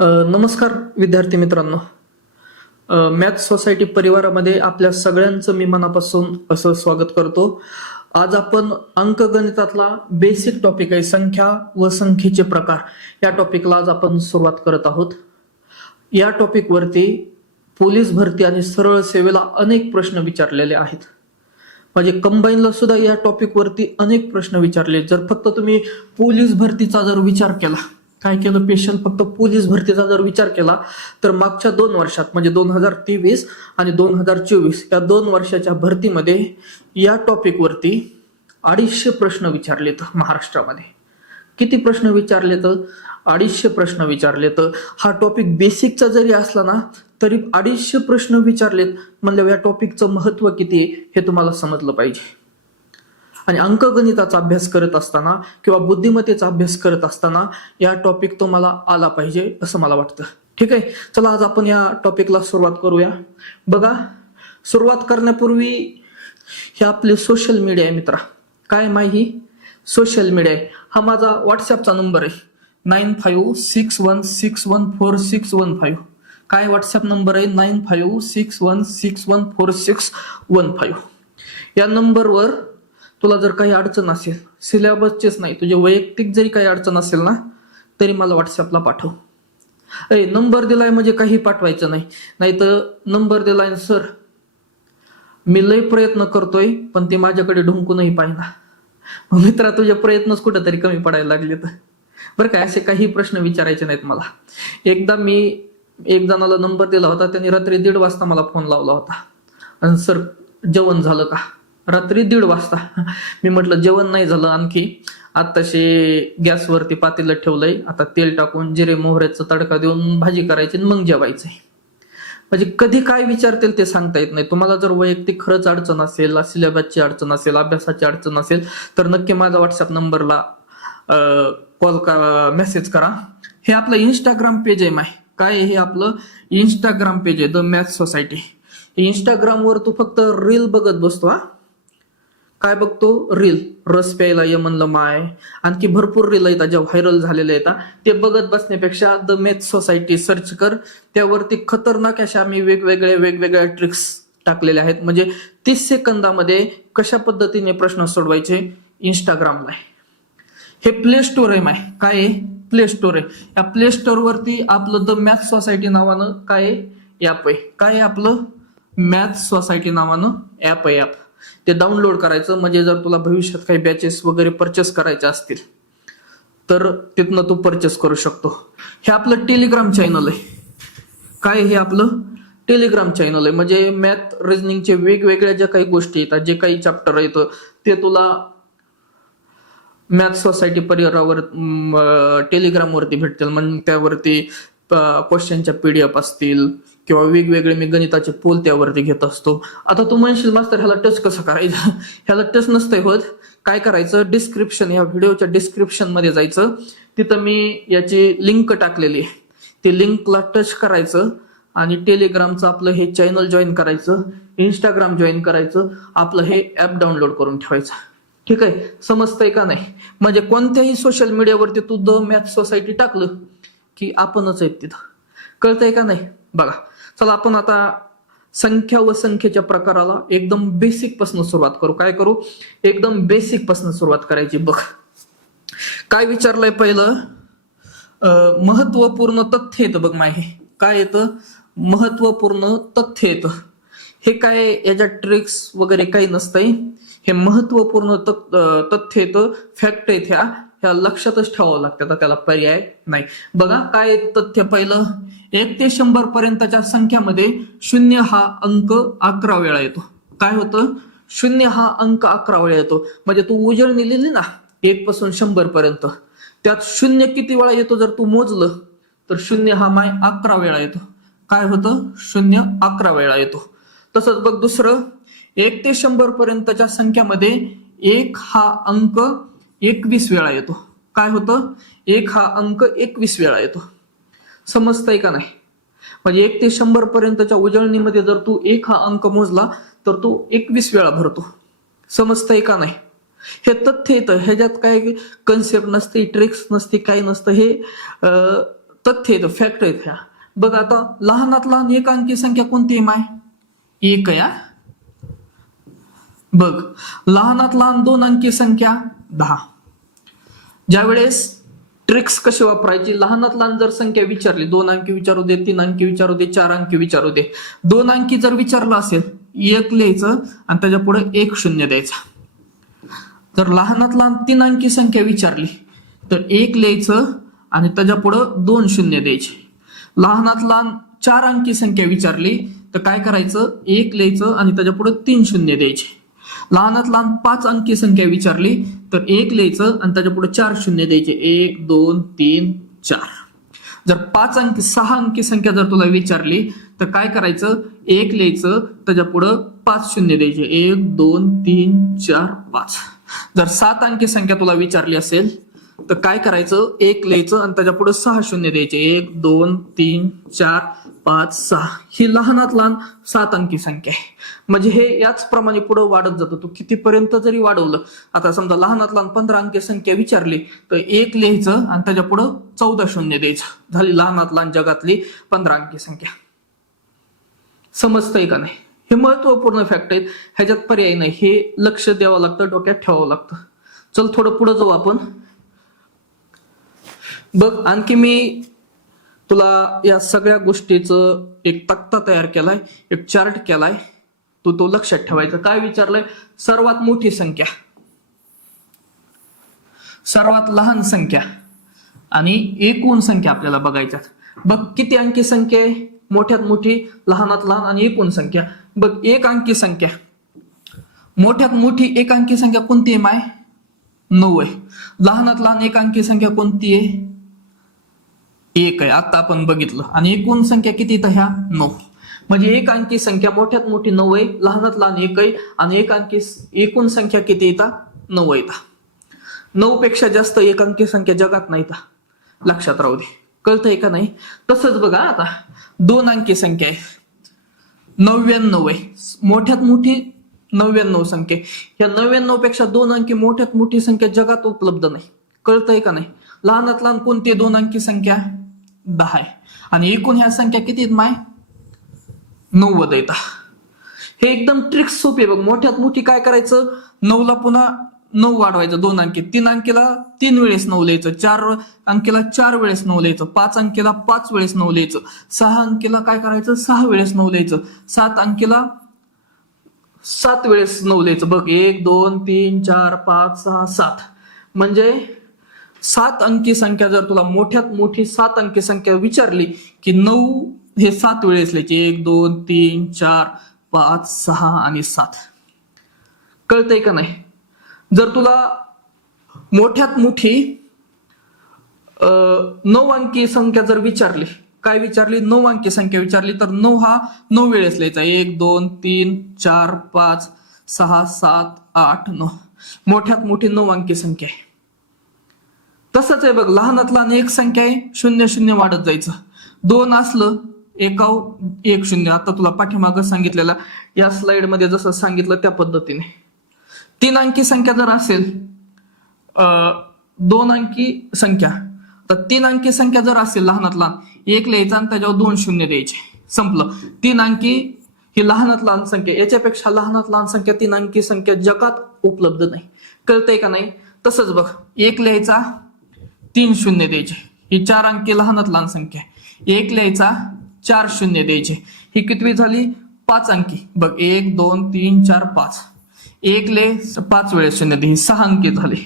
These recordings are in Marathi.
नमस्कार विद्यार्थी मित्रांनो. मॅथ सोसायटी परिवारामध्ये आपल्या सगळ्यांचं मी मनापासून असं स्वागत करतो. आज आपण अंकगणितातला बेसिक टॉपिक आहे संख्या व संख्येचे प्रकार, या टॉपिकला आज आपण सुरुवात करत आहोत. या टॉपिकवरती पोलीस भरती आणि सरळ सेवेला अनेक प्रश्न विचारलेले आहेत. म्हणजे कंबाईनला सुद्धा या टॉपिकवरती अनेक प्रश्न विचारले. जर फक्त तुम्ही पोलीस भरतीचा जर विचार केला, काय केलं पेशल, फक्त पोलीस भरतीचा जर विचार केला तर मागच्या 2 वर्षात म्हणजे 2023 आणि 2024 या 2 वर्षाच्या भरतीमध्ये या टॉपिकवरती 250 प्रश्न विचारलेत. महाराष्ट्रामध्ये किती प्रश्न विचारलेत? 250 प्रश्न विचारलेत. हा टॉपिक बेसिकचा जरी असला ना तरी 250 प्रश्न विचारलेत म्हणजे या टॉपिकचं महत्व किती आहे हे तुम्हाला समजलं पाहिजे. आणि अंकगणिताचा अभ्यास करत असताना किंवा बुद्धिमत्तेचा अभ्यास करत असताना या टॉपिक तुम्हाला आला पाहिजे असं मला वाटतं. ठीक आहे, चला आज आपण या टॉपिकला सुरुवात करूया. बघा, सुरुवात करण्यापूर्वी हे आपले सोशल मीडिया आहे मित्रा. काय माहिती? सोशल मीडिया आहे. हा माझा व्हॉट्सअपचा नंबर आहे 9561614615. काय व्हॉट्सअप नंबर आहे? 9561614615. या नंबरवर तुला जर काही अडचण असेल, सिलेबसचेच नाही, तुझे वैयक्तिक जरी काही अडचण असेल ना तरी मला व्हॉट्सअपला पाठव. नंबर दिलाय म्हणजे काही पाठवायचं नाही. नाहीतर नंबर दिलाय सर मी लय प्रयत्न करतोय पण ते माझ्याकडे ढुंकूनही पाहिना. मित्रा, तुझे प्रयत्नच कुठेतरी कमी पडायला लागले तर बरं काय. असे काही प्रश्न विचारायचे नाहीत मला. एकदा मी एक जणाला नंबर दिला होता, त्यांनी रात्री 1:30 वाजता मला फोन लावला होता आणि सर जेवण झालं का? रात्री 1:30 वाजता. मी म्हटलं जेवण नाही झालं आणखी, आत्ताशे गॅसवरती पातेलं ठेवलंय, आता तेल टाकून जिरे मोहऱ्याचा तडका देऊन भाजी करायची मग जेवायचंय. म्हणजे कधी काय विचारतील ते सांगता येत नाही. तुम्हाला जर वैयक्तिक खरंच अडचण असेल, सिलेबसची अडचण असेल, अभ्यासाची अडचण असेल तर नक्की माझा व्हॉट्सअप नंबरला कॉल करा, मेसेज करा. हे आपलं इंस्टाग्राम पेज आहे. काय हे आपलं इंस्टाग्राम पेज आहे द मॅथ सोसायटी. इंस्टाग्रामवर तू फक्त रील बघत बसतो. काय बघतो? रील. रस प्यायला ये म्हणलं माय, आणखी भरपूर रील आहेत ज्या व्हायरल झालेल्या आहेत. ते बघत बसण्यापेक्षा द मॅथ सोसायटी सर्च कर. त्यावरती खतरनाक अशा आम्ही वेगवेगळ्या ट्रिक्स टाकलेल्या आहेत. म्हणजे 30 सेकंदामध्ये कशा पद्धतीने प्रश्न सोडवायचे इंस्टाग्रामला आहे. हे प्ले स्टोर आहे काय आहे? प्ले स्टोर आहे. या प्ले स्टोर वरती आपलं द मॅथ सोसायटी नावानं काय ऍप आहे. काय आहे आपलं? मॅथ सोसायटी नावानं ऍप आहे. ऍप ते डाउनलोड करायचं. म्हणजे जर तुला भविष्यात काही बॅचेस वगैरे परचेस करायचे असतील तर तिथनं तू परचेस करू शकतो. हे आपलं टेलिग्राम चॅनल आहे. काय हे आपलं टेलिग्राम चॅनल आहे. म्हणजे मॅथ रिजनिंगचे वेगवेगळ्या ज्या काही गोष्टी येतात, जे काही चॅप्टर येतं ते तुला मॅथ सोसायटी परिवारावर टेलिग्रामवरती भेटतील. म्हणजे त्यावरती क्वेश्चनच्या PDF असतील किंवा वेगवेगळे मी गणिताचे पोल त्यावरती घेत असतो. आता तू म्हणशील मास्तर ह्याला टच कसं करायचं? ह्याला टच नसतंय होत. काय करायचं? डिस्क्रिप्शन, या व्हिडिओच्या डिस्क्रिप्शन मध्ये जायचं. तिथं मी याची लिंक टाकलेली आहे. ते लिंकला टच करायचं आणि टेलिग्रामचं आपलं हे चॅनल जॉईन करायचं, इंस्टाग्राम जॉईन करायचं, आपलं हे ऍप डाउनलोड करून ठेवायचं. ठीक आहे, समजतंय का नाही? म्हणजे कोणत्याही सोशल मीडियावरती तू द मॅथ सोसायटी टाकलं की आपणच आहेत तिथं. कळतंय का नाही? बघा, चला आपण आता संख्या व संख्येच्या प्रकाराला एकदम बेसिक पासून सुरुवात करू. काय करू? एकदम बेसिक पासून सुरुवात करायची. बघ काय विचारलंय पहिलं, महत्वपूर्ण तथ्य येतं. बघ हे काय येतं? महत्वपूर्ण तथ्य येतं. हे काय, याच्या ट्रिक्स वगैरे काही नसतंय. हे महत्वपूर्ण तथ्य येतं, फॅक्ट आहेत. ह्या लक्षातच ठेवावं लागतं, आता त्याला पर्याय नाही. बघा काय तथ्य पहिलं, 1 ते 100 पर्यंतच्या संख्यामध्ये 0 हा अंक 11 वेळा येतो. काय होतं? 0 हा अंक 11 वेळा येतो. म्हणजे तू उजळणी लिहिली ना 1 पासून 100 पर्यंत, त्यात 0 किती वेळा येतो जर तू मोजलं तर 0 हा 11 वेळा येतो. काय होतं? 0 11 वेळा येतो. तसंच बघ दुसरं, 1 ते 100 पर्यंतच्या संख्यामध्ये 1 हा अंक 21 वेळा येतो. काय होतं? 1 हा अंक 21 वेळा येतो. समजतंय का नाही? म्हणजे 1 ते 100 पर्यंतच्या उजळणीमध्ये जर तू 1 हा अंक मोजला तर तू 21 वेळा भरतो. समजतंय का नाही? हे तथ्य येतं. ह्याच्यात काय कन्सेप्ट नसते, ट्रिक्स नसते, काही नसतं. हे तथ्य आहेत, फॅक्ट आहेत ह्या. बघ आता लहानात लहान एक अंकी संख्या कोणती आहे माय? एक आहे. बघ लहानात लहान दोन अंकी संख्या 10. ज्यावेळेस ट्रिक्स कशी वापरायची, लहानात लहान जर संख्या विचारली, 2 अंकी विचारू दे, 3 अंकी विचारू दे, 4 अंकी विचारू दे, 2 अंकी जर विचारलं असेल 1 लिहायचं आणि त्याच्या पुढे 1 शून्य द्यायचा. जर लहानात लहान 3 अंकी संख्या विचारली तर 1 लिहायचं आणि त्याच्या पुढे 2 शून्य द्यायचे. लहानात लहान 4 अंकी संख्या विचारली तर काय करायचं, 1 लिहायचं आणि त्याच्या पुढे 3 शून्य द्यायचे. लहानात लहान 5 अंकी संख्या विचारली तर 1 लिहायचं आणि त्याच्या पुढे 4 शून्य द्यायचे. 1 2 3 4. जर 6 अंकी संख्या जर तुला विचारली तर काय करायचं, 1 लिहायचं त्याच्या पुढे 5 शून्य द्यायचे. 1 2 3 4 5. जर 7 अंकी संख्या तुला विचारली असेल तर काय करायचं, 1 लिहायचं आणि त्याच्या पुढे 6 शून्य द्यायचे. 1 2 3 4 5 6. ही लहानात लहान 7 अंकी संख्या आहे. म्हणजे हे याच प्रमाणे पुढे वाढत जातं. तू कितीपर्यंत जरी वाढवलं, आता समजा लहानात लहान 15 अंकी संख्या विचारली तर 1 लिहायचं आणि त्याच्या पुढे 14 शून्य द्यायचं. झाली लहानात लहान जगातली 15 अंकी संख्या. समजतंय का नाही? हे महत्वपूर्ण फॅक्ट आहेत, ह्याच्यात पर्याय नाही. हे लक्ष द्यावं लागतं, डोक्यात ठेवावं लागतं. चल थोडं पुढे जाऊ आपण. बघ आणखी मी तुला या सगळ्या गोष्टीचं एक तक्ता तयार केलाय, एक चार्ट केलाय. तू तो लक्षात ठेवायचा. काय विचारलंय, सर्वात मोठी संख्या, सर्वात लहान संख्या आणि एकूण संख्या आपल्याला बघायच्यात. बघ किती अंकी संख्या आहे, मोठ्यात मोठी, लहानात लहान आणि एकूण संख्या. बघ 1 अंकी संख्या, मोठ्यात मोठी 1 अंकी संख्या कोणती आहे माय? 9 आहे. लहानात लहान 1 अंकी संख्या कोणती आहे? 1 आहे. आता आपण बघितलं. आणि एकूण संख्या किती तर ह्या 9. म्हणजे 1 अंकी संख्या मोठ्यात मोठी 9 आहे, लहानात लहान 1 आहे आणि 1 अंकी एकूण संख्या किती येतात? 9 येतात. 9 पेक्षा जास्त 1 अंकी संख्या जगात नाही. लक्षात राहू दे. कळतंय का नाही? तसंच बघा आता 2 अंकी संख्या आहे, 99 आहे. मोठ्यात मोठी 99 संख्या. या 99 पेक्षा 2 अंकी मोठ्यात मोठी संख्या जगात उपलब्ध नाही. कळतंय का नाही? लहानात लहान कोणती 2 अंकी संख्या? 10 आहे. आणि एकूण ह्या संख्या किती आहेत माय? 90 येतात. हे एकदम ट्रिक्स सोपी बघ. मोठ्यात मोठी काय करायचं, 9 ला पुन्हा 9 वाढवायचं 2 अंकी. 3 अंकीला 3 वेळेस 9 लिहायचं. 4 अंकीला 4 वेळेस 9 लिहायचं. 5 अंकीला 5 वेळेस 9 लिहायचं. 6 अंकीला काय करायचं, 6 वेळेस 9 लिहायचं. 7 अंकीला 7 वेळेस 9 लिहायचं. बघ 1 2 3 4 5 6 7. म्हणजे 7 अंकी संख्या जर तुला मोठ्यात मोठी 7 अंकी संख्या विचारली की 9 हे 7 वेळेस लिहायचे. 1 2 3 4 5 6 आणि 7. कळतंय का नाही? जर तुला मोठ्यात मोठी 9 अंकी संख्या जर विचारली, काय विचारली, 9 अंकी संख्या विचारली तर 9 हा 9 वेळेस लिहायचा. 1 2 3 4 5 6 7 8 9. मोठ्यात मोठी 9 अंकी संख्या आहे. तसंच आहे बघ, लहानात लहान 1 संख्या आहे, 0 0 वाढत जायचं. 2 असलं 1 0. आता तुला पाठीमागं सांगितलेला या स्लाइड मध्ये जसं सांगितलं त्या पद्धतीने. 3 अंकी संख्या जर असेल, 2 अंकी संख्या, तर 3 अंकी संख्या जर असेल लहानात लहान, 1 लिहायचा आणि त्याच्यावर 2 शून्य द्यायचे. संपलं. 3 अंकी ही लहानात लहान संख्या. याच्यापेक्षा लहानात लहान संख्या 3 अंकी संख्या जगात उपलब्ध नाही. कळतंय का नाही? तसंच बघ, 1 लिहायचा 3 शून्य द्यायचे. ही 4 अंकी लहानात लहान संख्या. 1 लिहायचा 4 शून्य द्यायचे. ही कितवी झाली? 5 अंकी. बघ 1 2 3 4 5. 1 ले 5 वेळेस शून्य दे. 6 अंकी झाली.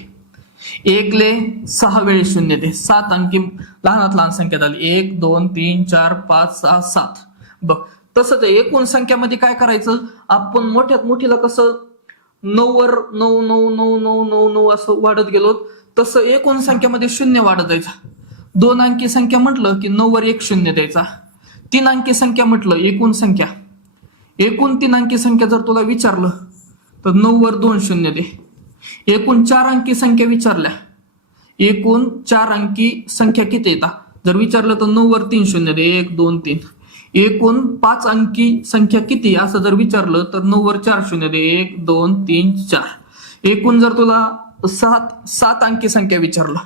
1 ले 6 वेळेस शून्य दे. 7 अंकी लहानात लहान संख्या झाली. 1 2 3 4 5 6 7. बघ तसंच आहे. एकूण संख्यामध्ये काय करायचं, आपण मोठ्यात मोठीला कसं 9 वर 9 9 9 9 9 9 असं वाढत गेलो, तसं एकूण संख्येमध्ये 0 वाढत जायचा. 2 अंकी संख्या म्हटलं की 9 वर 1 शून्य द्यायचा. 3 अंकी संख्या म्हटलं एकूण संख्या, एकूण 3 अंकी संख्या जर तुला विचारलं तर 9 वर 2 शून्य दे. एकूण 4 अंकी संख्या विचारल्या, एकूण 4 अंकी संख्या किती येतात जर विचारलं तर 9 वर 3 शून्य दे. 1 2 3. एकूण 5 अंकी संख्या किती असं जर विचारलं तर 9 वर 4 शून्य दे. 1 2 3 4. एकूण जर तुला 7 अंकी संख्या विचारलं,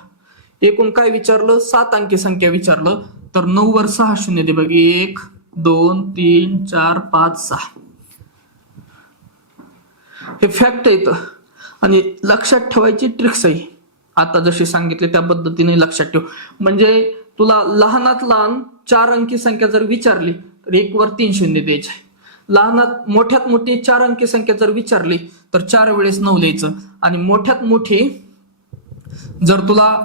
एकूण काय विचारलं, 7 अंकी संख्या विचारलं तर 9 वर 6 शून्य दे बघ, 1 2 3 4 5 6. हे फॅक्ट आहे इथं. आणि लक्षात ठेवायची ट्रिक्स आहे, आता जशी सांगितले त्या पद्धतीने लक्षात ठेव. म्हणजे तुला लहानात लहान 4 अंकी संख्या जर विचारली तर 1 वर 3 शून्य द्यायचे. लहानात मोठ्यात मोठी 4 अंकी संख्या जर विचारली तर 4 वेळेस 9 लिहायचं. आणि मोठ्यात मोठी जर तुला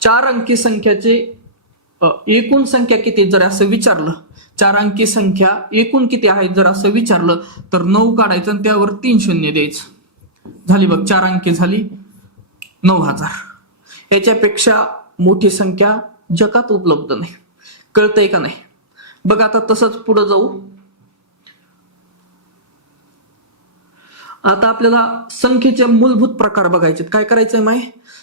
4 अंकी संख्याचे एकूण संख्या किती जर असं विचारलं, 4 अंकी संख्या एकूण किती आहेत जर असं विचारलं तर 9 काढायचं आणि त्यावर 3 शून्य द्यायचं. झाली बघ, 4 अंकी झाली 9000. याच्यापेक्षा मोठी संख्या जगात उपलब्ध नाही. कळतंय का नाही? बघ आता तसंच पुढे जाऊ. आता आपल्याला संख्येचे मूलभूत प्रकार बघायचे. काय करायचंय माय?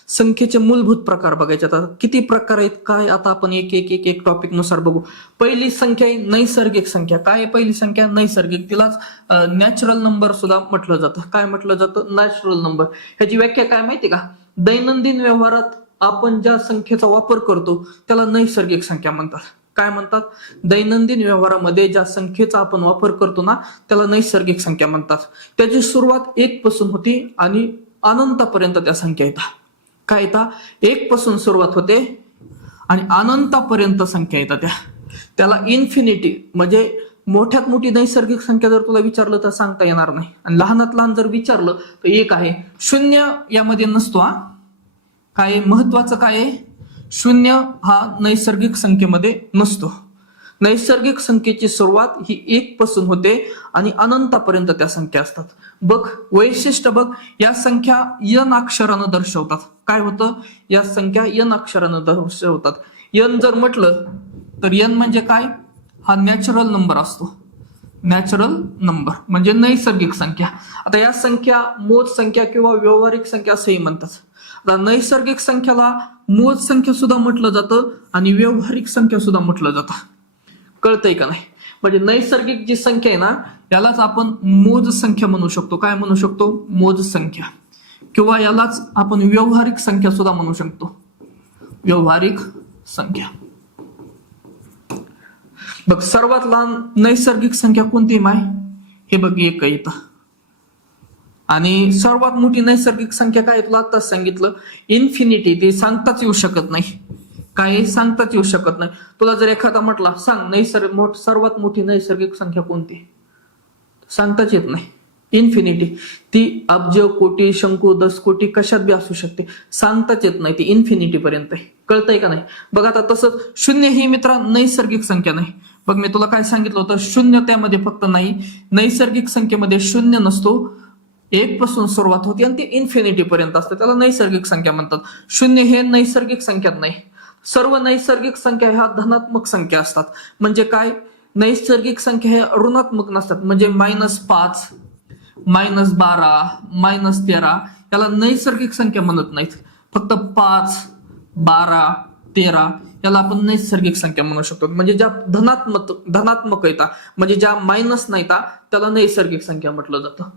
संख्येचे मूलभूत प्रकार बघायचे. आता किती प्रकार आहेत काय, आता आपण एक एक एक एक टॉपिक नुसार बघू. पहिली संख्या आहे नैसर्गिक संख्या. काय आहे पहिली संख्या? नैसर्गिक. तिलाच नॅचरल नंबर सुद्धा म्हटलं जातं. काय म्हटलं जातं? Natural number. ह्याची व्याख्या काय माहिती का? दैनंदिन व्यवहारात आपण ज्या संख्येचा वापर करतो त्याला नैसर्गिक संख्या म्हणतात. काय म्हणतात? दैनंदिन व्यवहारामध्ये ज्या संख्येचा आपण वापर करतो ना त्याला नैसर्गिक संख्या म्हणतात. त्याची सुरुवात 1 पासून होती आणि अनंतापर्यंत त्या संख्या येतात. काय येतात? 1 पासून सुरुवात होते आणि अनंतापर्यंत संख्या येतात त्याला इन्फिनिटी. म्हणजे मोठ्यात मोठी नैसर्गिक संख्या जर तुला विचारलं तर सांगता येणार नाही. आणि लहानात लहान जर विचारलं तर 1 आहे. 0 यामध्ये नसतो. हा काय महत्वाचं काय आहे? 0 हा नैसर्गिक संख्येमध्ये नसतो. नैसर्गिक संख्येची सुरुवात ही 1 पासून होते आणि अनंतापर्यंत त्या संख्या असतात. बघ वैशिष्ट्य बघ, या संख्या n अक्षरानं दर्शवतात. काय होतं? या संख्या n अक्षरानं दर्शवतात. n जर म्हटलं तर n म्हणजे काय? हा नॅचरल नंबर असतो. नॅचरल नंबर म्हणजे नैसर्गिक संख्या. आता या संख्या मोज संख्या किंवा व्यावहारिक संख्या असंही म्हणतात. आता नैसर्गिक संख्याला मोज संख्या सुद्धा म्हटलं जातं आणि व्यावहारिक संख्या सुद्धा म्हटलं जातं. कळतंय का नाही? म्हणजे नैसर्गिक जी संख्या आहे ना यालाच आपण मोज संख्या म्हणू शकतो. काय म्हणू शकतो? मोज संख्या. किंवा यालाच आपण व्यावहारिक संख्या सुद्धा म्हणू शकतो. व्यावहारिक संख्या. बघ सर्वात लहान नैसर्गिक संख्या कोणती माय? हे बघ 1 येतं. आणि सर्वात मोठी नैसर्गिक संख्या काय? तुला आताच सांगितलं, इन्फिनिटी. ते सांगताच येऊ शकत नाही. काय सांगताच येऊ शकत नाही. तुला जर एखादा म्हटला सांग सर्वात मोठी नैसर्गिक संख्या कोणती, सांगताच येत नाही. इन्फिनिटी. ती अब्ज, कोटी, शंकू, 10 कोटी कशात बी असू शकते. सांगताच येत नाही. ती इन्फिनिटी पर्यंत आहे. कळतंय का नाही? बघ आता तसंच 0 ही मित्रा नैसर्गिक संख्या नाही. बघ मी तुला काय सांगितलं होतं, 0 त्यामध्ये फक्त नाही. नैसर्गिक संख्येमध्ये 0 नसतो. 1 पासून सुरुवात होती आणि ती इन्फिनिटी पर्यंत असते. त्याला नैसर्गिक संख्या म्हणतात. 0 हे नैसर्गिक संख्यात नाही. सर्व नैसर्गिक संख्या ह्या धनात्मक संख्या असतात. म्हणजे काय? नैसर्गिक संख्या ह्या ऋणात्मक नसतात. म्हणजे -5, -12, -13 याला नैसर्गिक संख्या म्हणत नाहीत. फक्त 5, 12, 13 याला आपण नैसर्गिक संख्या म्हणू शकतो. म्हणजे ज्या धनात्मक येतात, म्हणजे ज्या मायनस नाहीत त्याला नैसर्गिक संख्या म्हटलं जातं.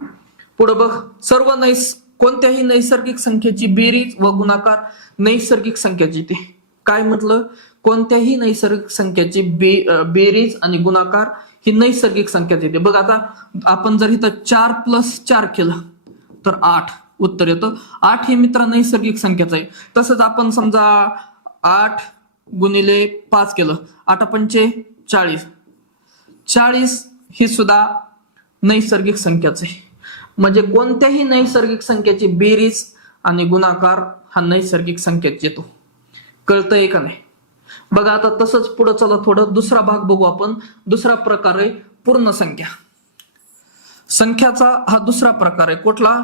पुढे बघ, कोणत्याही नैसर्गिक संख्येची बेरीज व गुणाकार नैसर्गिक संख्याची येते. काय म्हटलं? कोणत्याही नैसर्गिक संख्याची बेरीज आणि गुणाकार ही नैसर्गिक संख्याच येते. बघ आता आपण जर इथं 4 + 4 केलं तर 8 उत्तर येतं. 8 ही मित्र नैसर्गिक संख्याच आहे. तसंच आपण समजा 8 × 5 केलं, 8 पंचे 40. 40 ही सुद्धा नैसर्गिक संख्याच आहे. म्हणजे कोणत्याही नैसर्गिक संख्येची बेरीज आणि गुणाकार हा नैसर्गिक संख्येत येतो. कळतंय का नाही? बघा आता तसंच पुढे चला थोडं दुसरा भाग बघू आपण. दुसरा प्रकार आहे पूर्ण संख्या. संख्याचा हा दुसरा प्रकार आहे. कुठला?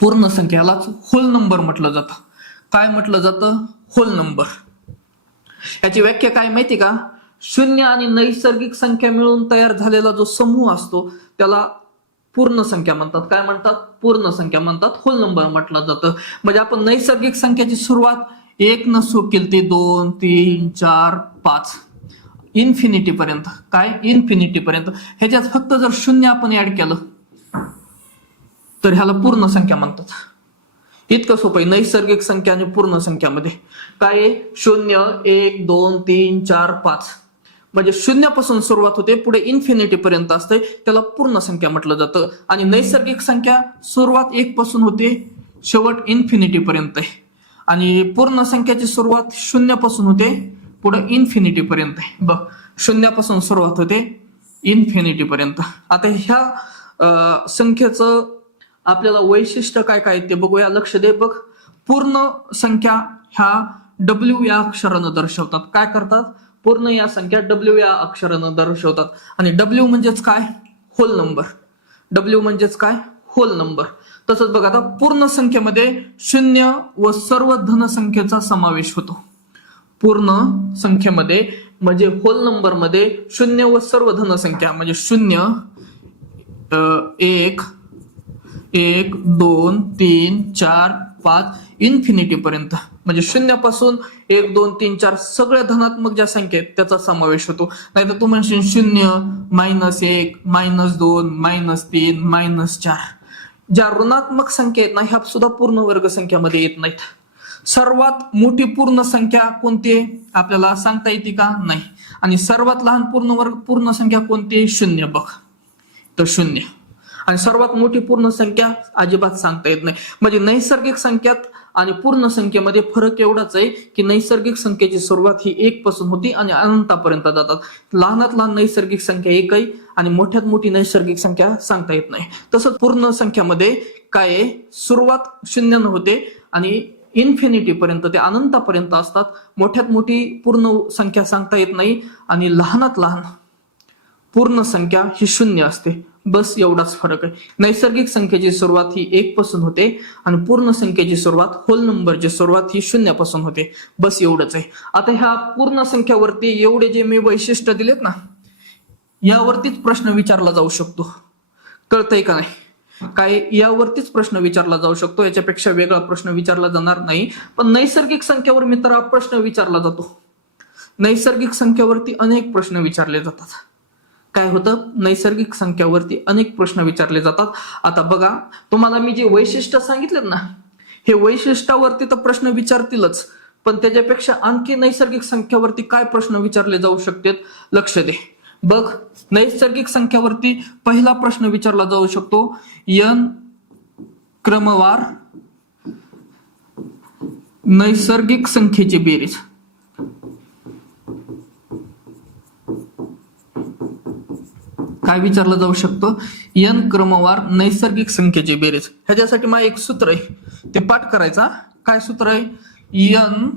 पूर्ण संख्यालाच होल नंबर म्हटलं जातं. काय म्हटलं जातं? Whole number. याची व्याख्या काय माहिती का? 0 आणि नैसर्गिक संख्या मिळून तयार झालेला जो समूह असतो त्याला पूर्ण संख्या म्हणतात. काय म्हणतात? पूर्ण संख्या म्हणतात. होल नंबर म्हटलं जातं. म्हणजे आपण नैसर्गिक संख्याची सुरुवात 1 न सुरू केली ती 2, 3, 4, 5 इन्फिनिटी पर्यंत. काय? इन्फिनिटी पर्यंत. ह्याच्यात फक्त जर 0 आपण ऍड केलं तर ह्याला पूर्ण संख्या म्हणतात. इतकं सोपं आहे नैसर्गिक संख्या आणि पूर्ण संख्यामध्ये. काय आहे? 0 1 2 3 4 5 म्हणजे शून्यापासून सुरुवात होते पुढे इन्फिनिटी पर्यंत असते, त्याला पूर्ण संख्या म्हटलं जातं. आणि नैसर्गिक संख्या सुरुवात 1 पासून होते शेवट इन्फिनिटी पर्यंत आहे, आणि पूर्ण संख्याची सुरुवात 0 पासून होते पुढे इन्फिनिटी पर्यंत आहे. बघ, 0 पासून सुरुवात होते इन्फिनिटी पर्यंत. आता ह्या संख्येचं आपल्याला वैशिष्ट्य काय काय ते बघूया. लक्ष दे. बघ, पूर्ण संख्या ह्या डब्ल्यू या अक्षरानं दर्शवतात. काय करतात? पूर्ण या संख्या डब्ल्यू या अक्षरानं दर्शवतात. आणि डब्ल्यू म्हणजेच काय? Whole number. डब्ल्यू म्हणजेच काय? Whole number. तसंच बघा, आता पूर्ण संख्येमध्ये 0 व सर्व धनसंख्येचा समावेश होतो. पूर्ण संख्येमध्ये म्हणजे होल नंबर मध्ये 0 व सर्व धनसंख्या म्हणजे 0 1 1 2 3 4 5 इन्फिनिटी पर्यंत म्हणजे 0 पासून 1 2 3 4 सगळ्या धनात्मक ज्या संख्या आहेत त्याचा समावेश होतो. नाहीतर तू म्हणशील 0 -1 -2 -3 -4 ज्या ऋणात्मक संख्या आहेत ना ह्या सुद्धा पूर्ण वर्ग संख्यामध्ये येत नाहीत. सर्वात मोठी पूर्ण संख्या कोणती आहे आपल्याला सांगता येते का? नाही. आणि सर्वात लहान पूर्ण संख्या कोणती आहे? 0. बघ, तर 0. आणि सर्वात मोठी पूर्ण संख्या अजिबात सांगता येत नाही. म्हणजे नैसर्गिक संख्यात आणि पूर्ण संख्येमध्ये फरक एवढाच आहे की नैसर्गिक संख्येची सुरुवात ही 1 पासून होती आणि अनंतापर्यंत जातात. लहानात लहान नैसर्गिक संख्या 1 आहे आणि मोठ्यात मोठी नैसर्गिक संख्या सांगता येत नाही. तसंच पूर्ण संख्यामध्ये काय आहे? सुरुवात 0 होते आणि इन्फिनिटी पर्यंत ते अनंतापर्यंत असतात. मोठ्यात मोठी पूर्ण संख्या सांगता येत नाही आणि लहानात लहान पूर्ण संख्या ही 0 असते. बस एवढाच फरक आहे. नैसर्गिक संख्येची सुरुवात ही 1 पासून होते आणि पूर्ण संख्येची सुरुवात होल नंबरची सुरुवात ही 0 पासून होते. बस एवढंच आहे. आता ह्या पूर्ण संख्यावरती एवढे जे मी वैशिष्ट्य दिलेत ना यावरतीच प्रश्न विचारला जाऊ शकतो. कळतंय का नाही? काय यावरतीच प्रश्न विचारला जाऊ शकतो, याच्यापेक्षा वेगळा प्रश्न विचारला जाणार नाही. पण नैसर्गिक संख्येवर मित्रा प्रश्न विचारला जातो. नैसर्गिक संख्येवरती अनेक प्रश्न विचारले जातात. काय होतं? नैसर्गिक संख्यावरती अनेक प्रश्न विचारले जातात. आता बघा, तुम्हाला मी जे वैशिष्ट्य सांगितलेत ना हे वैशिष्ट्यावरती तर प्रश्न विचारतीलच, पण त्याच्यापेक्षा आणखी नैसर्गिक संख्यावरती काय प्रश्न विचारले जाऊ शकतात? लक्ष दे. बघ, नैसर्गिक संख्यावरती पहिला प्रश्न विचारला जाऊ शकतो, n क्रमवार नैसर्गिक संख्येची बेरीज. काय विचारलं जाऊ शकतो? n क्रमवार नैसर्गिक संख्येची बेरीज. ह्याच्यासाठी मला एक सूत्र आहे ते पाठ करायचा. काय सूत्र आहे? n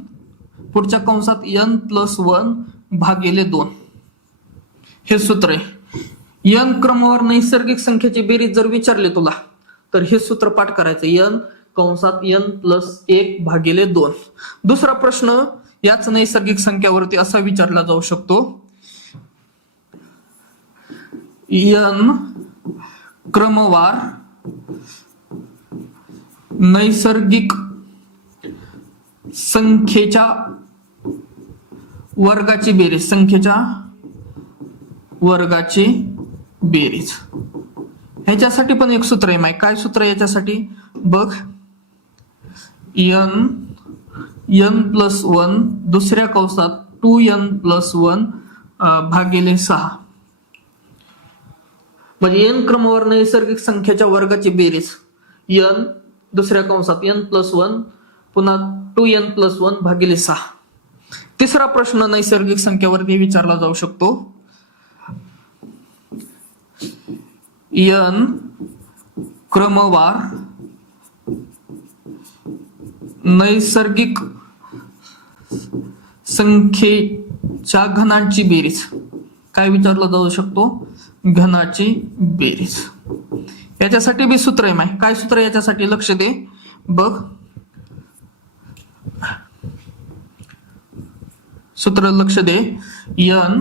पुढच्या कंसात n+1 भागिले 2 हे सूत्र आहे. n क्रमवार नैसर्गिक संख्येची बेरीज जर विचारले तुला तर हे सूत्र पाठ करायचं, n कंसात n+1 भागिले 2. दुसरा प्रश्न याच नैसर्गिक संख्यावरती असा विचारला जाऊ शकतो, n क्रमवार नैसर्गिक संख्येच्या वर्गाची बेरीज. संख्येच्या वर्गाची बेरीज. ह्याच्यासाठी पण एक सूत्र आहे माय. काय सूत्र आहे याच्यासाठी? बघ, n+1 दुसऱ्या कंसात 2n+1 भागिले 6 म्हणजे n क्रमवार नैसर्गिक संख्येच्या वर्गाची बेरीज. n दुसऱ्या कंसात n+1 पुन्हा 2n+1 भागिले 6. तिसरा प्रश्न नैसर्गिक संख्येवरती विचारला जाऊ शकतो, n क्रमवार नैसर्गिक संख्येच्या घनाची बेरीज. काय विचारला जाऊ शकतो? घनाची बेरीज. याच्यासाठी बी सूत्र आहे माय. काय सूत्र आहे याच्यासाठी? लक्ष दे. बघ, सूत्र लक्ष दे. n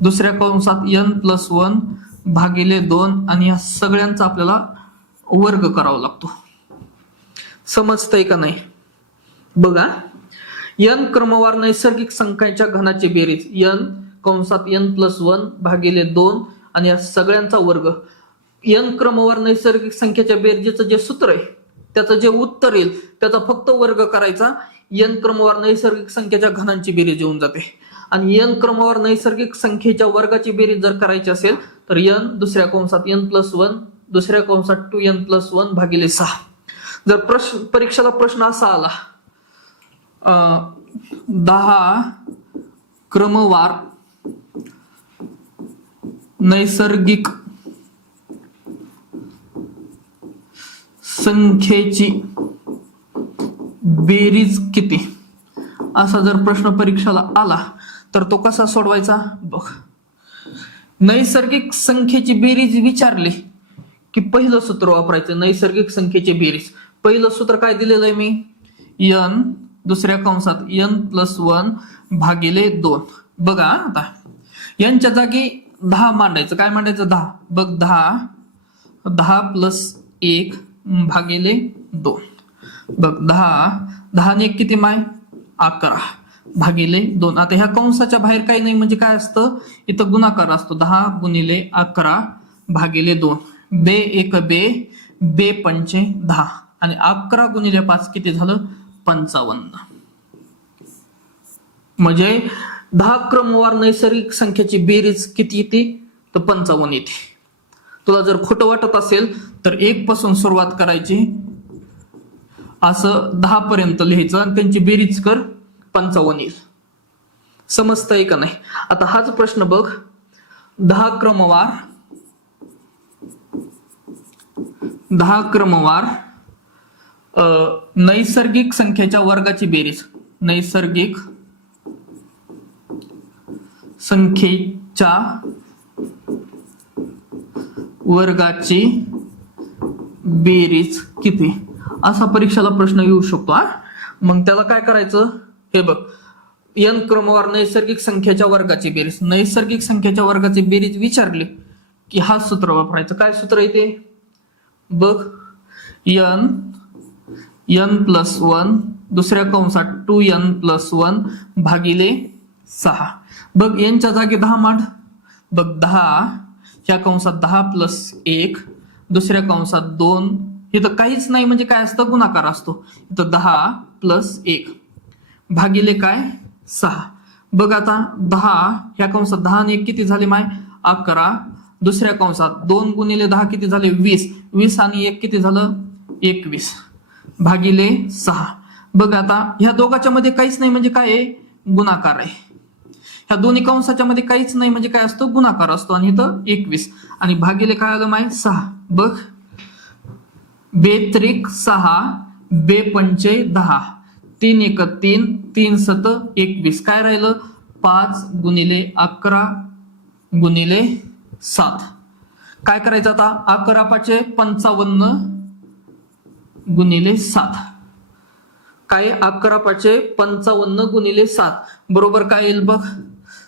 दुसऱ्या कंसात n+1 भागिले 2 आणि या सगळ्यांचा आपल्याला वर्ग करावा लागतो. समजतंय का नाही? बघा, n क्रमवार नैसर्गिक संख्येच्या घनाची बेरीज, n कंसात n+1 भागिले 2 आणि या सगळ्यांचा वर्ग. n क्रमवार नैसर्गिक संख्येच्या बेरजेचं जे सूत्र आहे त्याचं जे उत्तर येईल त्याचा फक्त वर्ग करायचा. n क्रमवार नैसर्गिक संख्येच्या घनांची बेरीज येऊन जाते. आणि n क्रमवार नैसर्गिक संख्येच्या वर्गाची बेरीज जर करायची असेल तर n दुसऱ्या कंसात n+1 दुसऱ्या कंसात 2n+1 भागिले 6. जर परीक्षेला प्रश्न असा आला 10 क्रमवार नैसर्गिक संख्येची बेरीज किती, असा जर प्रश्न परीक्षेला आला तर तो कसा सोडवायचा बघ. नैसर्गिक संख्येची बेरीज विचारली की पहिलं सूत्र वापरायचं. नैसर्गिक संख्येची बेरीज पहिलं सूत्र काय दिलेलं आहे मी, n दुसऱ्या कंसात n+1 भागिले 2. बघा आता यांच्या जागी 10 मांडायचं. काय मांडायचं 10. बघ 10+1 भागिले 2. बघ 10 ने किती माय 11 भागिले 2. आता ह्या कंसाच्या बाहेर काही नाही म्हणजे काय असतं, इथं गुणाकार असतो. 10 गुणिले 11 भागिले 2. बे 1 बे 5 10 आणि 11 गुणिले 5 किती झालं 55. म्हणजे 10 क्रमवार नैसर्गिक संख्येची बेरीज किती येते तर 55 येते. तुला जर खोटं वाटत असेल तर 1 पासून सुरुवात करायची, असं 10 पर्यंत लिहायचं आणि त्यांची बेरीज कर 55 येईल. समजतंय का नाही. आता हाच प्रश्न बघ 10 क्रमवार नैसर्गिक संख्येच्या वर्गाची बेरीज. नैसर्गिक संख्येच्या वर्गाची बेरीज किती, असा परीक्षेला प्रश्न येऊ शकतो. मग त्याला काय करायचं हे बघ, n क्रमवार नैसर्गिक संख्येच्या वर्गाची बेरीज. नैसर्गिक संख्येच्या वर्गाची बेरीज विचारली की हा सूत्र वापरायचं. काय सूत्र येते बघ, n+1 दुसऱ्या कंसात 2n+1 भागिले 6. बघ यांच्या जागी 10 मांड. बघ 10 ह्या कंसात 10+1 दुसऱ्या कंसात 2. इथं काहीच नाही म्हणजे काय असतं गुणाकार असतो. इथं 10+1 भागिले काय 6. बघ आता 10 ह्या कंसात 10 ने 1 किती झाले माय 11. दुसऱ्या कंसात 2 गुणिले 10 किती झाले 20. 20 आणि 1 किती झालं 21 भागिले 6. बघ आता ह्या दोघांच्या मध्ये काहीच नाही म्हणजे काय आहे गुणाकार आहे. ह्या दोन्ही कंसाच्या मध्ये काहीच नाही म्हणजे काय असतो गुणाकार असतो. आणि इथं 21 आणि भागिले काय आलं माय 6. बघ 2×6 2×5 10 3×1 3 3×7 21. काय राहिलं 5 गुणिले 11 गुणिले 7. काय करायचं आता 11×5 55 गुणिले 7. काय 11×5 55 गुणिले 7 बरोबर काय येईल बघ.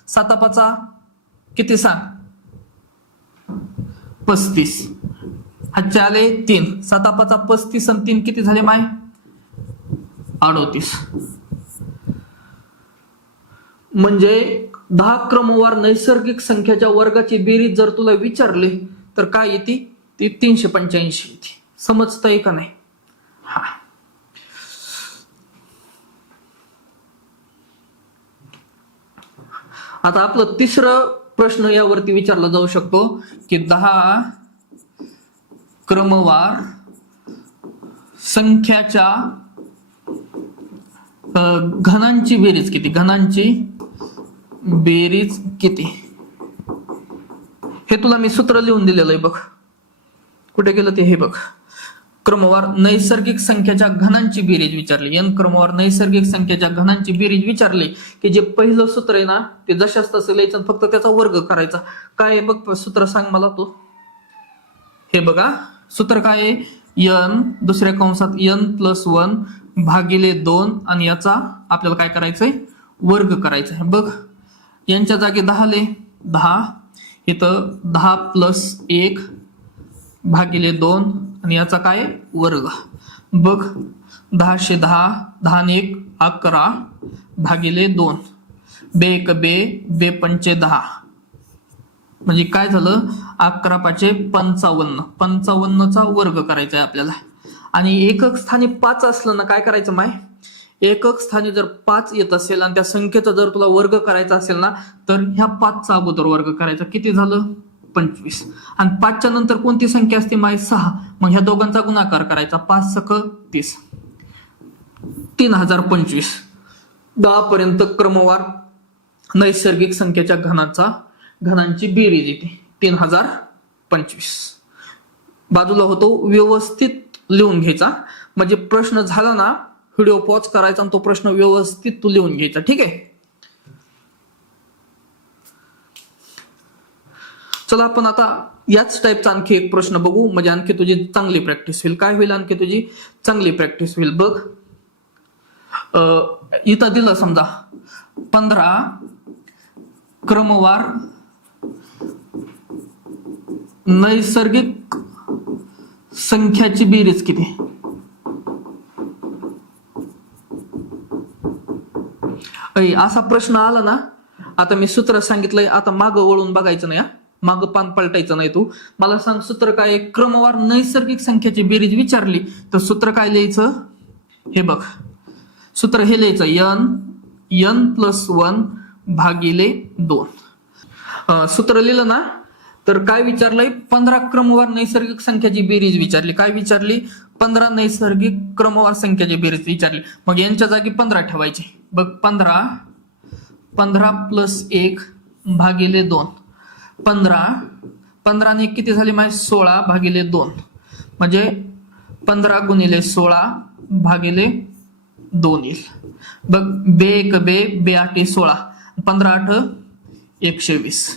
7×5 किती सांग 35. हातचे आले 3. 7×5 35 आणि 3 किती झाले माय 38. म्हणजे 10 क्रमवार नैसर्गिक संख्येच्या वर्गाची बेरीज जर तुला विचारली तर काय येते ती 385 येते. समजतंय का नाही. हा आता आपलं तिसरं प्रश्न यावरती विचारला जाऊ शकतो की 10 क्रमवार संख्याच्या घनांची बेरीज किती. घनांची बेरीज किती हे तुला मी सूत्र लिहून दिलेलं आहे बघ. कुठे गेलं ते हे बघ. क्रमवार नैसर्गिक संख्येच्या घनांची बेरीज विचारली. n क्रमवार नैसर्गिक संख्येच्या घनांची बेरीज विचारली की जे पहिलं सूत्र आहे ना ते जशाच तसं लिहायचं फक्त त्याचा वर्ग करायचा. काय आहे बघ सूत्र सांग मला तो. हे बघा सूत्र काय आहे n दुसऱ्या कंसात n+1 भागिले 2 आणि याचा आपल्याला काय करायचंय वर्ग करायचा आहे. बघ यांच्या जागी 10 ले 10 इथं 10+1 भागिले 2 आणि याचा काय वर्ग. बघ 10×10 10 ने 1 11 भागिले 2 बे 1 बे 5 10 म्हणजे काय झालं 11×5 55. 55चा वर्ग करायचा आहे आपल्याला. आणि एकक स्थानी 5 असलं ना, काय करायचं माय, एकक स्थानी जर 5 येत असेल आणि त्या संख्येचा जर तुला वर्ग करायचा असेल ना, तर ह्या 5चा अगोदर वर्ग करायचा. किती झालं, 25. आणि 5च्या नंतर कोणती संख्या असते माय, 6. मग ह्या दोघांचा गुणाकार करायचा. 5 सक 30, 3025. 10 पर्यंत क्रमवार नैसर्गिक संख्येच्या घनांची बेरीज येते 3025. बाजूला होतो, व्यवस्थित लिहून घ्यायचा. म्हणजे प्रश्न झाला ना, व्हिडिओ पॉज करायचा आणि तो प्रश्न व्यवस्थित तू लिहून घ्यायचा. ठीक आहे. चला आपण आता याच टाईपचा आणखी एक प्रश्न बघू, म्हणजे आणखी तुझी चांगली प्रॅक्टिस होईल. काय होईल, आणखी तुझी चांगली प्रॅक्टिस होईल. बघ, इथं दिलं समजा 15 क्रमवार नैसर्गिक संख्याची बेरीज किती. असा प्रश्न आला ना, आता मी सूत्र सांगितलंय, आता मागं वळून बघायचं नाही, मागं पान पलटायचं नाही. तू मला सांग सूत्र काय आहे. क्रमवार नैसर्गिक संख्येची बेरीज विचारली तर सूत्र काय लिहायचं, हे बघ. सूत्र हे लिहायचं, n+1 भागिले 2. सूत्र लिहिलं ना, तर काय विचारलंय, 15 क्रमवार नैसर्गिक संख्याची बेरीज विचारली. काय विचारली, 15 नैसर्गिक क्रमवार संख्याची बेरीज विचारली. मग यांच्या जागी 15 ठेवायचे. बघ, 15 + 1 भागिले 2. 15 ने किती झाले माय, 16 भागिले 2. म्हणजे 15 गुणिले 16 भागिले 2 येईल. बघ, बे 1 बे, बे 8 16, 15 8 120.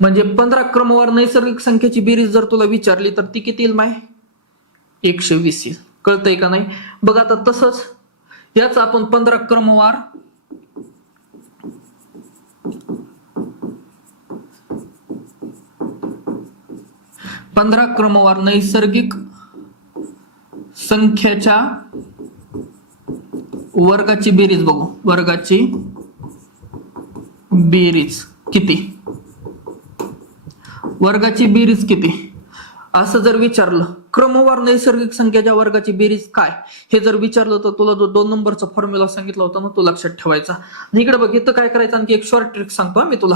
म्हणजे 15 क्रमवार नैसर्गिक संख्येची बेरीज जर तुला विचारली तर ती किती येईल माय, 120 येईल. कळतंय का नाही. बघ, आता तसंच याच आपण 15 क्रमवार नैसर्गिक संख्याच्या वर्गाची बेरीज बघू. वर्गाची बेरीज किती, वर्गाची बेरीज किती असं जर विचारलं, क्रमवार नैसर्गिक संख्येच्या वर्गाची बेरीज काय हे जर विचारलं, तर तुला जो 2 नंबरचा फॉर्म्युला सांगितला होता ना, तो लक्षात ठेवायचा. इकडे बघ, इथं काय करायचं, आणखी एक शॉर्ट ट्रिक सांगतो मी तुला.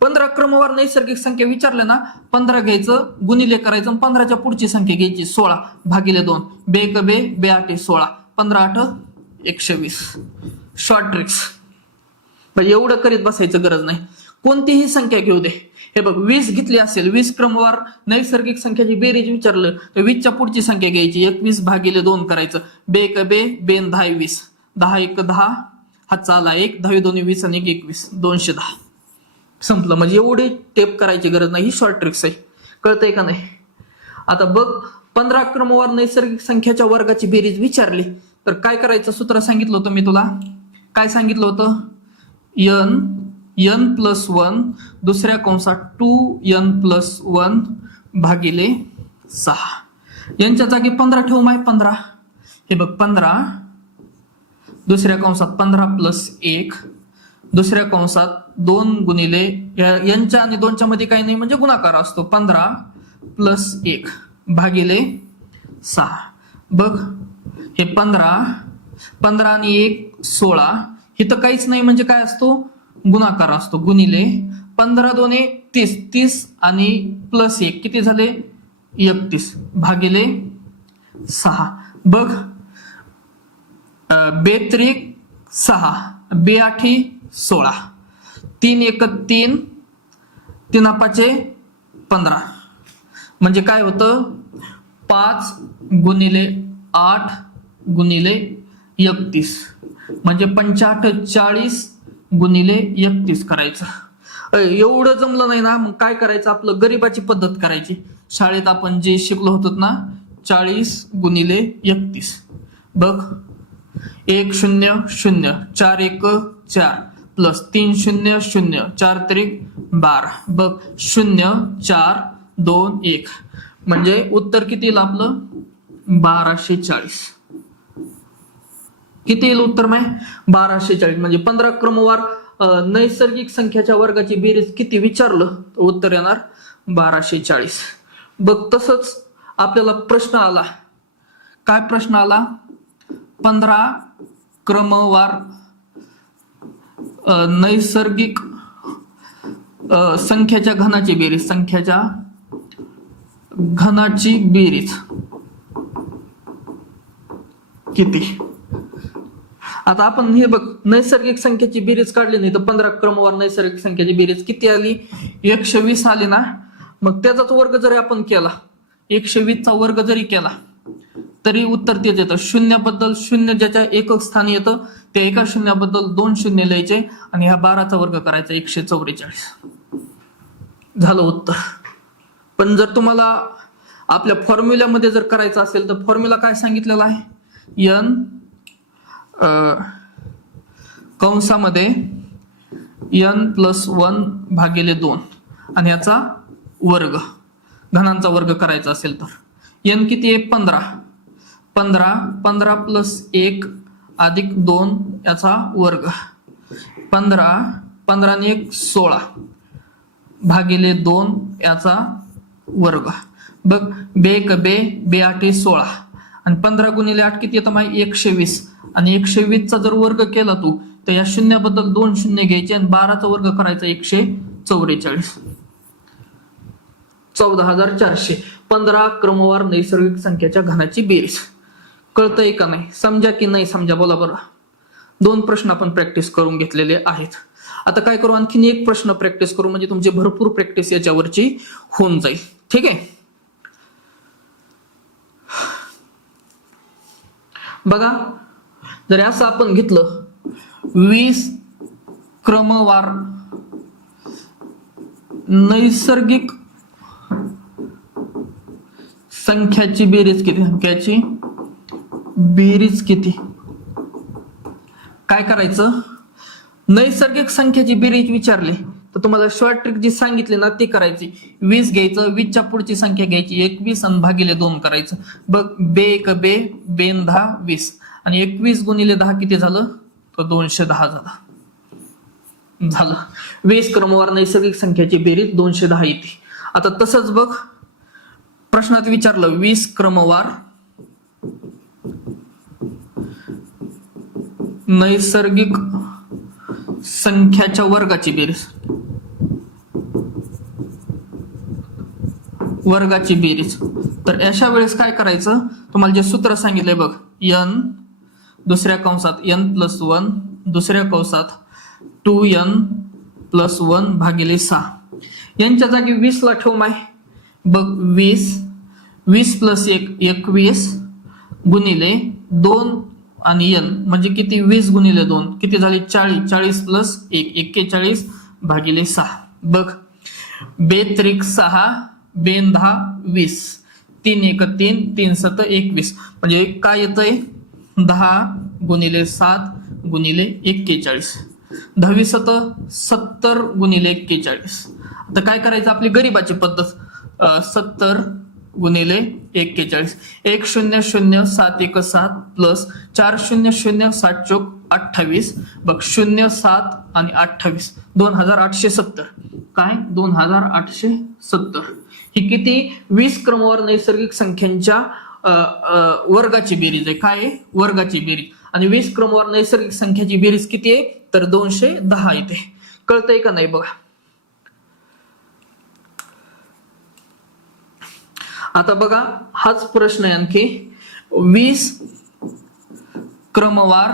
15 क्रमवार नैसर्गिक संख्या विचारले ना, 15 घ्यायचं, गुणिले करायचं, आणि 15च्या पुढची संख्या घ्यायची 16 भागिले 2. बे 1 बे, बे 8 16, 15 8 120. Short tricks. म्हणजे एवढं करीत बसायचं गरज नाही. कोणतीही संख्या घेऊ दे. हे बघ, 20 घेतली असेल, 20 क्रमवार नैसर्गिक संख्याची बेरीज विचारलं तर 20च्या पुढची संख्या घ्यायची, 21 भागिले 2 करायचं. बे 1 बे, बे 10 20, 10 1 10, हातचा आला 1, 10 2 20 आणि 1 21, 210. संपलं. म्हणजे एवढी टेप करायची गरज नाही. ही शॉर्ट ट्रिक्स आहे. कळतंय का नाही. आता बघ, 15 क्रमवार नैसर्गिक संख्याच्या वर्गाची बेरीज विचारली तर काय करायचं, सूत्र सांगितलं होतं मी तुला. काय सांगितलं होतं, n+1 दुसऱ्या कंसात 2n+1 भागिले 6. यांच्या जागी 15 ठेवू माय, 15. हे बघ, 15 दुसऱ्या कंसात 15 + 1 दुसऱ्या कंसात 2 गुणिले, यांच्या आणि 2च्या मध्ये काही नाही, म्हणजे गुणाकार असतो. 15 + 1 भागिले 6. बघ, हे 15 आणि 1 16, इथं काहीच नाही, म्हणजे काय असतो, गुणाकार असतो. गुणिले 15 2 30, 30 आणि +1 किती झाले, 31 भागिले 6. बघ, बे 3 6, बे 8 16, 3 1 3, 3 5 15. म्हणजे काय होतं, 5 गुणिले 8 गुणिले 31, म्हणजे 85 40 गुणिले 31 करायचं. एवढं जमलं नाही ना, मग काय करायचं, आपलं गरीबाची पद्धत करायची. शाळेत आपण जे शिकलो होतो ना, 40 गुणिले 31. बघ, 1 0 0, 4 1 4 प्लस 3 0 0, 4 3 12. बघ, 0 4 2 1, म्हणजे उत्तर किती येईल आपलं, 1240. किती येईल उत्तर माय, 1240. म्हणजे 15 क्रमवार नैसर्गिक संख्याच्या वर्गाची बेरीज किती विचारलं तर उत्तर येणार 1240. बघ, तसंच आपल्याला प्रश्न आला काय प्रश्न आला? 15 क्रमवार नैसर्गिक संख्याच्या घनाची बेरीज, संख्याच्या घनाची बेरीज किती? आता आपण हे बघ, नैसर्गिक संख्येची बेरीज काढली नाही तर 15 क्रमवार नैसर्गिक संख्येची बेरीज किती आली? 120 आली ना. मग त्याचाच वर्ग जरी आपण केला, 120 चा वर्ग जरी केला तरी उत्तर तेच येतं. शून्याबद्दल शून्य ज्याच्या एकक स्थानी येतं त्या एका शून्याबद्दल 2 शून्य लिहायचे आणि ह्या 12चा वर्ग करायचा 144. झालं उत्तर. पण जर तुम्हाला आपल्या फॉर्म्युल्यामध्ये जर करायचं असेल तर फॉर्म्युला काय सांगितलेला आहे? n कंसामध्ये n+1 भागिले 2 आणि याचा वर्ग, घनांचा वर्ग करायचा असेल तर n किती आहे? 15. 15 + 1 अधिक 2 याचा वर्ग. 15 आणि 1 16 भागिले 2 याचा वर्ग. बघ, बे 8 16 आणि 15 गुणिले 8 किती येतं माहिती? 120. आणि 120 चा जर वर्ग केला तू तर या शून्याबद्दल 2 शून्य घ्यायचे आणि 12चा वर्ग करायचा 144. 14400. 15 क्रमवार नैसर्गिक संख्याच्या घनाची बेरीज. कळतंय का नाही? समजा की नाही समजा? बोला बरं. 2 प्रश्न आपण प्रॅक्टिस करून घेतलेले आहेत. आता काय करू? आणखीन एक प्रश्न प्रॅक्टिस करू, म्हणजे तुमची भरपूर प्रॅक्टिस याच्यावरची होऊन जाईल. ठीक आहे? बघा, जर असं आपण घेतलं 20 क्रमवार नैसर्गिक संख्याची बेरीज किती? संख्याची बेरीज किती? काय करायचं? नैसर्गिक संख्याची बेरीज विचारली तर तुम्हाला शॉर्ट ट्रिक जी सांगितली ना ती करायची. 20 घ्यायचं, 20 च्या पुढची संख्या घ्यायची 21 आणि भागिले 2 करायचं. बघ, बे 10 20 आणि 21 गुणिले 10 किती झालं? तर 210 झालं. 20 क्रमवार नैसर्गिक संख्याची बेरीज 210 येते. आता तसंच बघ, प्रश्नात विचारलं 20 क्रमवार नैसर्गिक संख्याच्या वर्गाची बेरीज, वर्गाची बेरीज. तर अशा वेळेस काय करायचं? तुम्हाला जे सूत्र सांगितलंय बघ, n दुसऱ्या कंसात n+1 दुसऱ्या कंसात 2n+1 भागिले 6. यांच्या जागी 20 ला ठेव माय. बघ, 20 + 1 21 गुणिले 2 आणि n म्हणजे किती? 20 गुणिले 2 किती झाले? 40. 40 + 1 41 भागिले 6. बघ, बे 3 6 बे 10 20 3 1 3 3 7 21 म्हणजे काय येतंय? 10 गुणिले 7 गुणिले 41. 10 7 70 गुणिले 41. आता काय करायचं? आपली गरीबाची पद्धत, 70 गुणिले 41. 100 7 1 7 प्लस 400 7 चौक 28. बघ, 0 7 आणि 28 2870. काय? 2870. ही किती? 20 क्रमवार नैसर्गिक संख्यांच्या वर्गाची बेरीज आहे. काय आहे? वर्गाची बेरीज. आणि 20 क्रमवार नैसर्गिक संख्याची बेरीज किती आहे? तर 210 येते. कळतंय का नाही? बघा, आता बघा, हाच प्रश्न आहे आणखी. 20 क्रमवार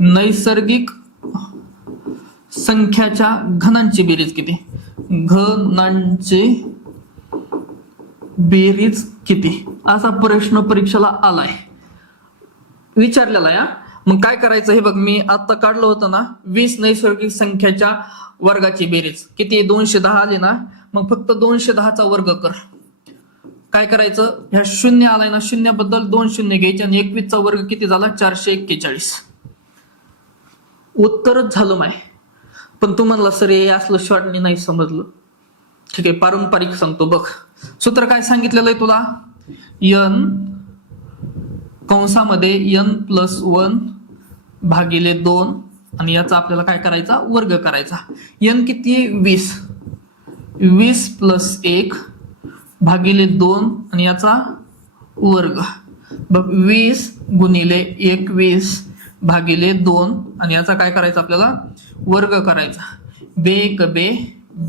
नैसर्गिक संख्याच्या घनांची बेरीज किती? घनांची बेरीज किती? असा प्रश्न परीक्षेला आलाय, विचारलेला आहे. मग काय करायचं? हे बघ, मी आता काढलं होतं ना 20 नैसर्गिक संख्याच्या वर्गाची बेरीज किती? 210 आली ना. मग फक्त 210चा वर्ग कर. काय करायचं? ह्या 0 आलाय ना, 0 बद्दल 2 शून्य घ्यायचे आणि 21 चा वर्ग किती झाला? 441. उत्तरच झालं माय. पण तू म्हणला सर हे असलं शॉर्टनी नाही समजलं. ठीक आहे, पारंपरिक सांगतो. बघ, सूत्र काय सांगितलेलं आहे तुला? n कंसामध्ये n+1 भागिले 2 आणि याचा आपल्याला काय करायचा, वर्ग करायचा. n किती आहे, 20. 20 प्लस 1 भागिले 2 आणि याचा वर्ग. बघ 20 गुणिले 21 भागिले 2 आणि याचा काय करायचा आपल्याला, वर्ग करायचा. बे एक बे,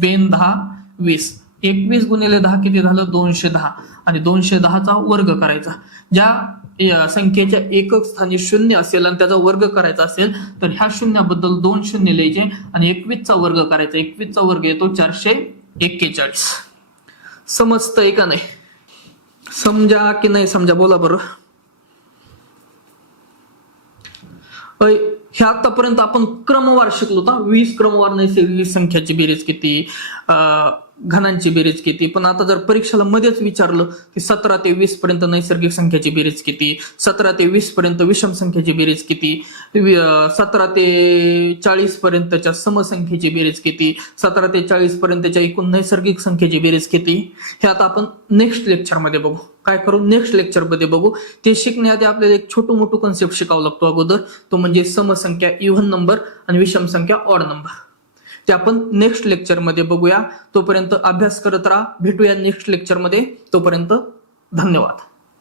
बेन 10, 20. 21 गुणिले 10 किती झालं, 210 आणि 210चा वर्ग करायचा. ज्या संख्येच्या एकक स्थानी शून्य असेल आणि त्याचा वर्ग करायचा असेल तर ह्या शून्याबद्दल 2 शून्य लिहायचे आणि 21चा वर्ग करायचा. 21चा वर्ग येतो 441. समजतंय का नाही, समजा की नाही समजा, बोला बरं. ह्या आतापर्यंत आपण क्रमवार शिकलो होता. 20 क्रमवार नैसर्गिक संख्याची बेरीज किती, घनांची बेरीज किती. पण आता जर परीक्षेला मध्येच विचारलं की 17 ते 20 पर्यंत नैसर्गिक संख्याची बेरीज किती, 17 ते 20 पर्यंत विषम संख्याची बेरीज किती, 17 ते 40 पर्यंतच्या समसंख्येची बेरीज किती, 17 ते 40 पर्यंतच्या एकूण नैसर्गिक संख्येची बेरीज किती, हे आता आपण नेक्स्ट लेक्चर मध्ये बघू. काय करू, नेक्स्ट लेक्चर मध्ये बघू. ते शिकण्याआधी आपल्याला एक छोटू मोठं कॉन्सेप्ट शिकावं लागतो अगोदर, तो म्हणजे समसंख्या इव्हन नंबर आणि विषम संख्या ऑड नंबर. ते आपण नेक्स्ट लेक्चर मध्ये बघूया. तोपर्यंत अभ्यास करत राहा. भेटूया नेक्स्ट लेक्चर मध्ये. तोपर्यंत धन्यवाद.